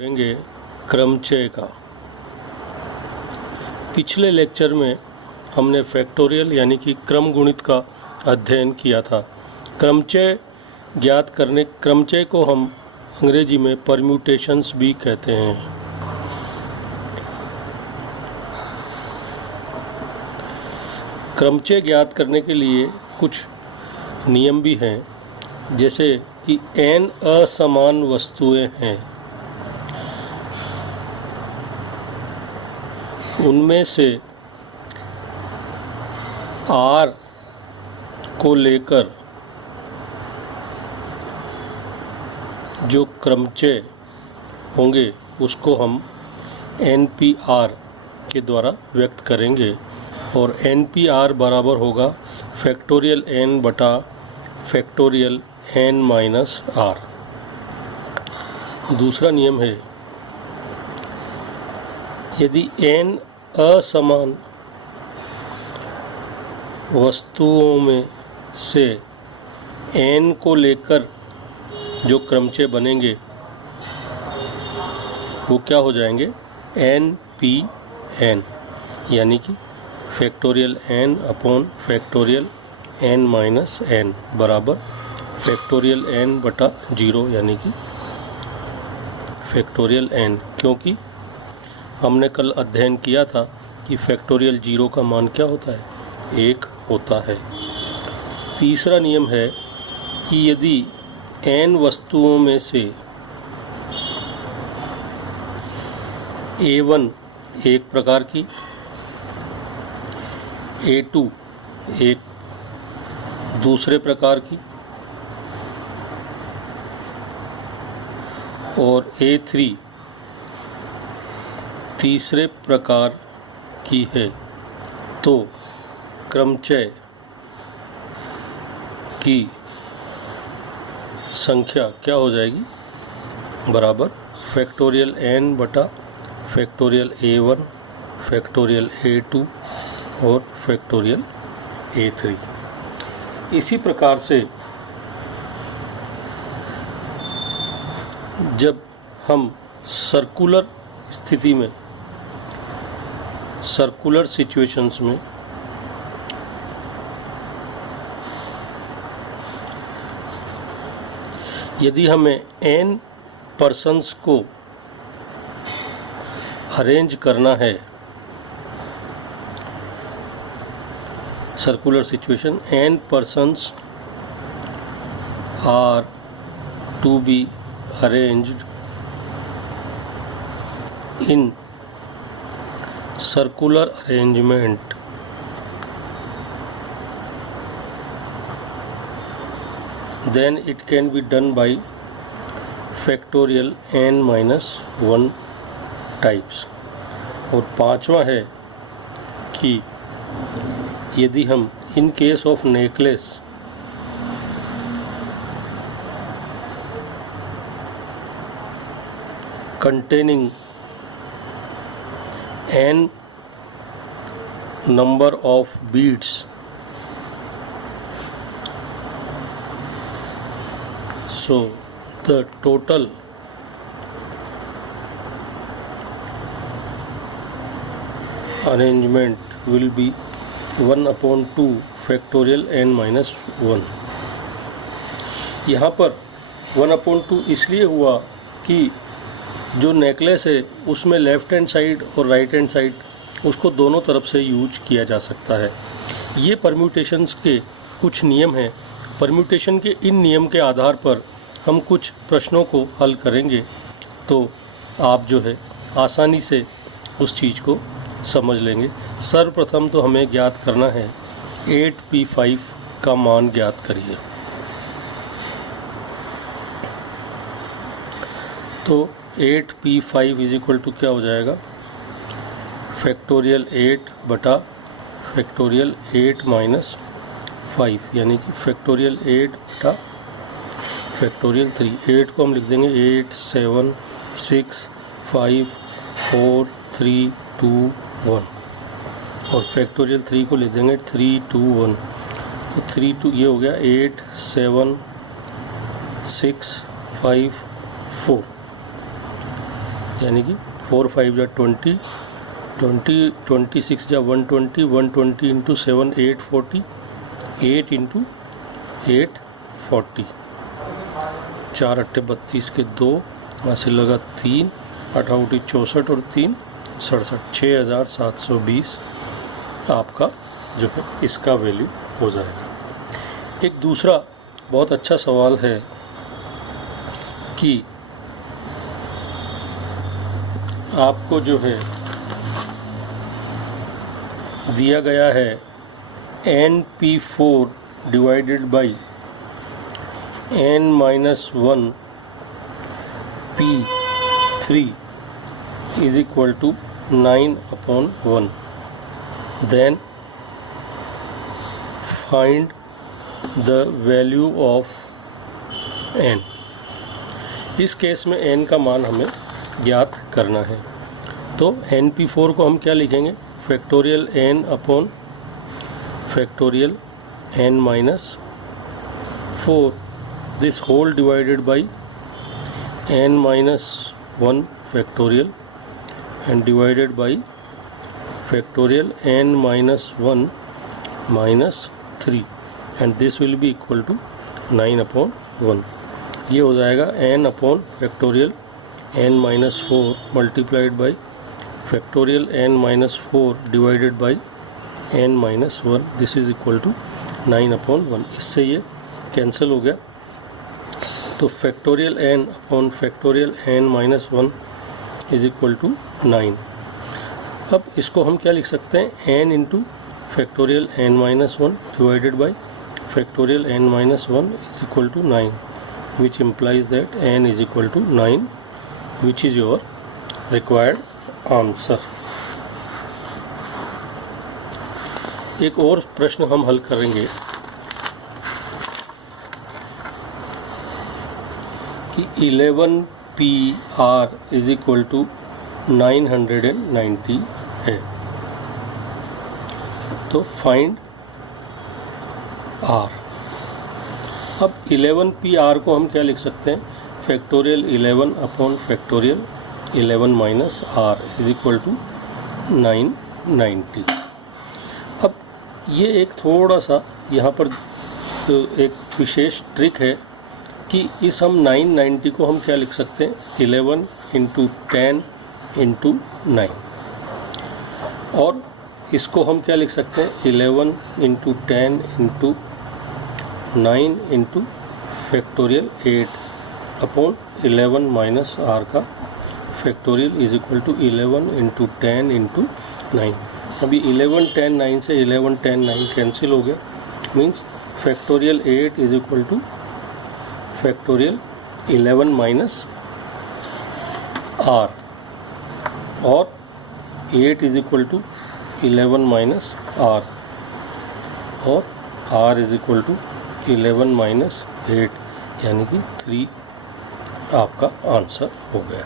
करेंगे क्रमचय का। पिछले लेक्चर में हमने फैक्टोरियल यानी कि क्रम गुणित का अध्ययन किया था। क्रमचय ज्ञात करने क्रमचय को हम अंग्रेजी में परम्यूटेशंस भी कहते हैं। क्रमचय ज्ञात करने के लिए कुछ नियम भी हैं, जैसे कि n असमान वस्तुएं हैं, उनमें से r को लेकर जो क्रमचय होंगे उसको हम NPR के द्वारा व्यक्त करेंगे और NPR बराबर होगा फैक्टोरियल n बटा फैक्टोरियल n माइनस r। दूसरा नियम है, यदि n असमान वस्तुओं में से n को लेकर जो क्रमचय बनेंगे वो क्या हो जाएंगे, NPN, यानी कि factorial n upon factorial n minus n बराबर फैक्टोरियल n बटा 0 यानी कि फैक्टोरियल n, क्योंकि हमने कल अध्ययन किया था कि फैक्टोरियल 0 का मान क्या होता है, 1 होता है। तीसरा नियम है कि यदि n वस्तुओं में से A1 एक प्रकार की, A2 एक दूसरे प्रकार की और A3 तीसरे प्रकार की है, तो क्रमचय की संख्या क्या हो जाएगी, बराबर फैक्टोरियल n बटा फैक्टोरियल A1 फैक्टोरियल A2 और फैक्टोरियल A3। इसी प्रकार से जब हम सर्कुलर स्थिति में, सर्कुलर सिचुएशंस में यदि हमें n पर्सन्स को अरेंज करना है, circular situation, n persons are to be arranged in circular arrangement, then it can be done by factorial n minus 1 types. और पांचवा है कि यदि हम in case of necklace containing n number of beads, so the total arrangement will be 1 upon 2 factorial n minus 1। यहाँ पर 1 upon 2 इसलिए हुआ कि जो नेकलेस है उसमें लेफ़्ट हैंड साइड और राइट हैंड साइड उसको दोनों तरफ से यूज किया जा सकता है। ये परम्यूटेशंस के कुछ नियम हैं। परम्यूटेशन के इन नियम के आधार पर हम कुछ प्रश्नों को हल करेंगे, तो आप जो है आसानी से उस चीज़ को समझ लेंगे। सर्वप्रथम तो हमें ज्ञात करना है 8p5 का मान ज्ञात करिए। तो 8p5 इज इक्वल टू क्या हो जाएगा, फैक्टोरियल 8 बटा फैक्टोरियल 8 माइनस 5, यानी कि फैक्टोरियल 8 बटा फैक्टोरियल 3। 8 को हम लिख देंगे 8 7 6 5 4 3 2 1 और फैक्टोरियल 3 को लिख देंगे 3 2 1। तो 3 2 ये हो गया 8 7 6 5 4। यानी कि 4 5 जा 20, 20 26 जा 120, 120 इंटू 7 840, 8 इंटू 8 40, 4 अट्ठे 32 के 2, वहाँ से लगा 3, 8 उठी 64 और 3 67, 6720 आपका जो है इसका वैल्यू हो जाएगा। एक दूसरा बहुत अच्छा सवाल है कि आपको जो है दिया गया है NP4 divided by N-1 P3 is equal to 9/1. Then find the value of n. इस केस में n का मान हमें ज्ञात करना है। तो NP4 को हम क्या लिखेंगे? Factorial n upon factorial n-4, this whole divided by n-1 factorial and divided by factorial n-1 minus 3 and this will be equal to 9/1. ये हो जाएगा n upon factorial n-4 multiplied by factorial n-4 divided by n-1, this is equal to 9/1. इससे ये cancel हो गया, तो factorial n upon factorial n-1 is equal to 9. अब इसको हम क्या लिख सकते हैं? n into factorial n-1 divided by factorial n-1 is equal to 9, which implies that n is equal to 9, which is your required answer. एक और प्रश्न हम हल करेंगे कि 11PR इज इक्वल टू 990 है, तो फाइंड R. अब 11PR को हम क्या लिख सकते हैं? Factorial 11 upon factorial 11 minus R is equal to 990. अब ये एक थोड़ा सा यहाँ पर एक विशेष ट्रिक है कि इस हम 990 को हम क्या लिख सकते हैं? 11 इंटू 10 इंटू 9, और इसको हम क्या लिख सकते हैं? 11 into 10 into 9 into factorial 8 upon 11 minus R का factorial is equal to 11 into 10 into 9. अभी 11 10 9 से 11 10 9 कैंसिल हो गया, means factorial 8 is equal to factorial 11 minus R, और 8 is equal to 11 minus R, और R is equal to 11 minus 8, यानी कि 3 आपका आंसर हो गया.